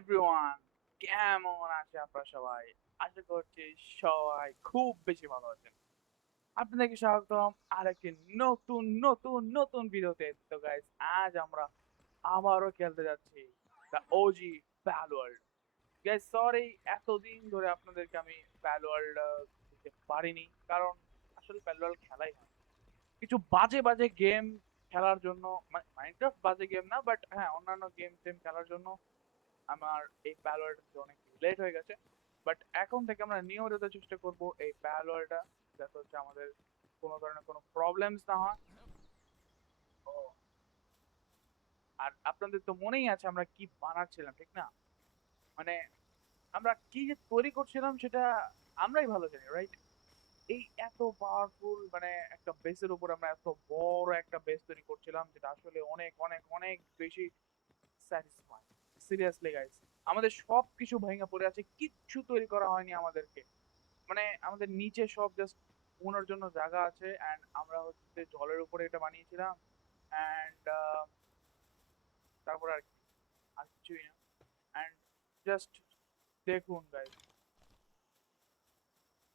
Everyone, কেমন আছে আপনারা সবাই? আশা করছি সবাই খুব বেশি ভালো আছেন। আপনাদেরকে স্বাগতম আরেকটি নতুন নতুন নতুন ভিডিওতে। তো গাইস, আজ আমরা আবারও খেলতে যাচ্ছি দ্য ওজি প্যালওয়ার্ল্ড। গাইস সরি, এতদিন ধরে আপনাদেরকে আমি প্যালওয়ার্ল্ড দিতে পারিনি, কারণ আসলে প্যালওয়ার্ল্ড খেলাই হয় কিছু বাজে বাজে গেম খেলার জন্য। মাইনক্রাফট বাজে গেম না, বাট হ্যাঁ, অন্যান্য গেম টেম খেলার জন্য আমার এই প্যালোয়ার্ডটা অনেক লেট হয়ে গেছে। বাট এখন থেকে আমরা নিয়মিত চেষ্টা করব এই প্যালোয়ার্ডটা, যাতে হচ্ছে আমাদের কোনো ধরনের কোনো প্রবলেমস না হয়। ও, আর আপনাদের তো মনেই আছে আমরা কি বানাচ্ছিলাম, ঠিক না? মানে আমরা কি যে তৈরি করছিলাম সেটা আমরাই ভালো জানি, রাইট? এই এত পাওয়ারফুল একটা বেসের উপর আমরা এত বড় একটা বেস তৈরি করছিলাম, যেটা আসলে অনেক অনেক অনেক বেশি স্যাটিসফাই। সিরিয়াসলি গাইস, আমাদের সব কিছু ভেঙে পড়ে আছে, কিচ্ছু তৈরি করা হয়নি আমাদেরকে। আমাদের নিচে সব জাস্ট ঘুমানোর জন্য জায়গা আছে, অ্যান্ড আমরা হচ্ছে জলের উপরে এটা বানিয়েছিলাম। অ্যান্ড তারপর আর কি, আর কিছুই না। অ্যান্ড জাস্ট দেখুন গাইস,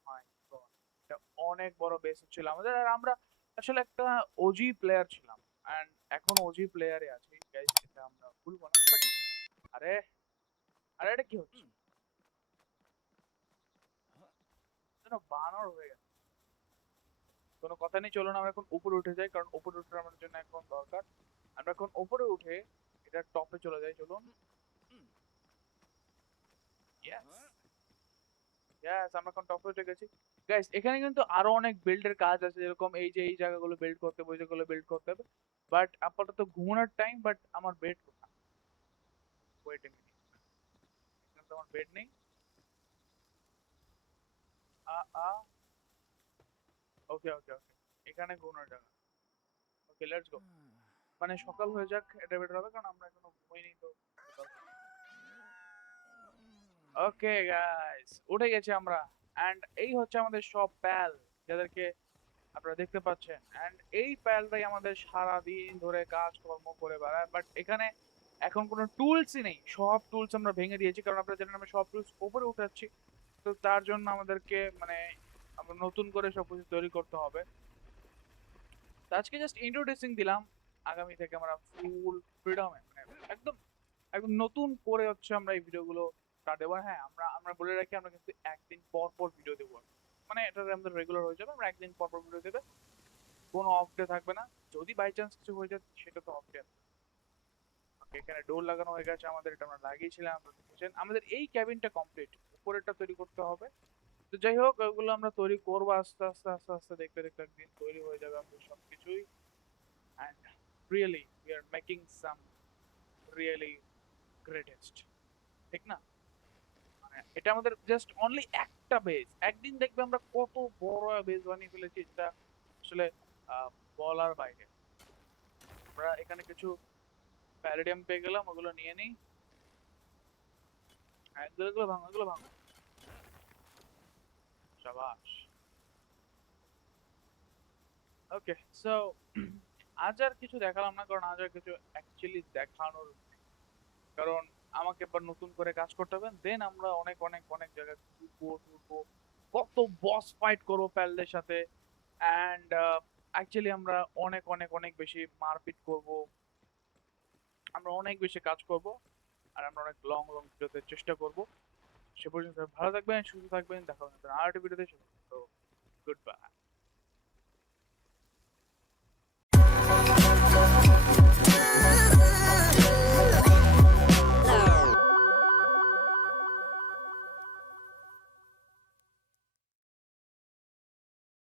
মাই গড, এটা অনেক বড় বেস ছিল আমাদের। আর আমরা আসলে একটা ওজি প্লেয়ার ছিলাম, অ্যান্ড এখন ওজি প্লেয়ারে আছি গাইস, এটা আমরা ভুলবো না। বাট আরে, আরে এটা কি হচ্ছে? যেন বানর হয়ে গেছে। কোনো কথা নেই, চলুন আমরা এখন উপরে উঠে যাই, কারণ উপরে উঠে আমাদের জন্য এখন দরকার। আমরা এখন উপরে উঠে এটা টপে চলে যাই, চলুন। ইয়েস, ইয়েস, আমরা এখন টপে উঠে গেছি। গাইস, এখানে কিন্তু আরো অনেক বিল্ডের কাজ আছে, যেরকম এই যে এই জায়গাগুলো বিল্ড করতে হবে, ওই জায়গাগুলো বিল্ড করতে হবে। বাট আপাতত ঘুমানোর টাইম, বাট আমার বেড কোথায়? ওয়েট এ মিনিট, এখানে তো আমার বেড নেই। আ আ ওকে ওকে ওকে, এখানে ঘুমানোর জায়গা। ওকে, লেটস গো। মানে সকাল হয়ে যাক, এটা বেটার হবে, কারণ আমরা এখনো ঘুমাইনি তো। ওকে গাইস, উঠে গেছি আমরা। এন্ড এই হচ্ছে আমাদের সব প্যাল, যাদেরকে আপনারা দেখতে পাচ্ছেন। এন্ড এই প্যালটাই আমাদের সারা দিন ধরে কাজকর্ম করে বেড়ায়। বাট এখানে এখন কোনো টুলসই নেই, সব টুলস আমরা ভেঙে দিয়েছি, কারণ আপনারা জানেন আমরা সব টুলস উপরে উঠাচ্ছি। তো তার জন্য আমাদেরকে আমরা নতুন করে সবকিছু তৈরি করতে হবে। তো আজকে জাস্ট ইন্ট্রোডিউসিং দিলাম, আগামী থেকে আমরা ফুল ফ্রিডমে, একদম একদম নতুন করে হচ্ছে আমরা এই ভিডিওগুলো স্টার্ট দেবো। হ্যাঁ, আমরা আমরা বলে রাখি, আমরা কিন্তু একদিন পর পর ভিডিও দেবো। এটা আমাদের রেগুলার হয়ে যাবে, আমরা একদিন পর পর ভিডিও দেবে, কোনো অফ ডে থাকবে না। যদি বাই চান্স কিছু হয়ে যায় সেটা তো অফ ডে। এখানে ডোর লাগানো হয়ে গেছে আমাদের, এটা আমরা লাগিয়েছিলাম, আপনারা দেখেছেন। আমাদের এই ক্যাবিনটা কমপ্লিট, উপরেরটা তৈরি করতে হবে। তো যাই হোক, ওগুলো আমরা তৈরি করবো আস্তে আস্তে আস্তে আস্তে, দেখতে দেখতে একদিন তৈরি হয়ে যাবে আমাদের সবকিছুই। And really we are making some really greatest, ঠিক না? এটা আমাদের জাস্ট অনলি একটা বেজ, একদিন দেখবে আমরা কত বড় বেজ বানিয়ে ফেলেছি, যেটা আসলে আহ, বলার বাইরে। আমরা এখানে কিছু প্যারিডিয়াম পেয়ে গেলাম, ওগুলো নিয়ে নিই। এগুলো এগুলো ভাঙো, এগুলো ভাঙো। সাবাস। ওকে, সো আজ আর কিছু দেখালাম না, কারণ আজ আর কিছু অ্যাকচুয়ালি দেখানোর নেই। কারণ আমাকে এবার নতুন করে কাজ করতে হবে, দেন আমরা অনেক অনেক অনেক জায়গায় ঘুরবো টুরবো, কত বস ফাইট করবো প্যালদের সাথে। অ্যান্ড অ্যাকচুয়ালি আমরা অনেক অনেক অনেক বেশি মারপিট করব, আমরা অনেক বেশি কাজ করব। আর আমরা অনেক লং লং ভিডিওতে চেষ্টা করব। সে পর্যন্ত ভালো থাকবেন, সুস্থ থাকবেন, দেখা হবে নতুন আরেকটি ভিডিওতে। তো গুড বাই।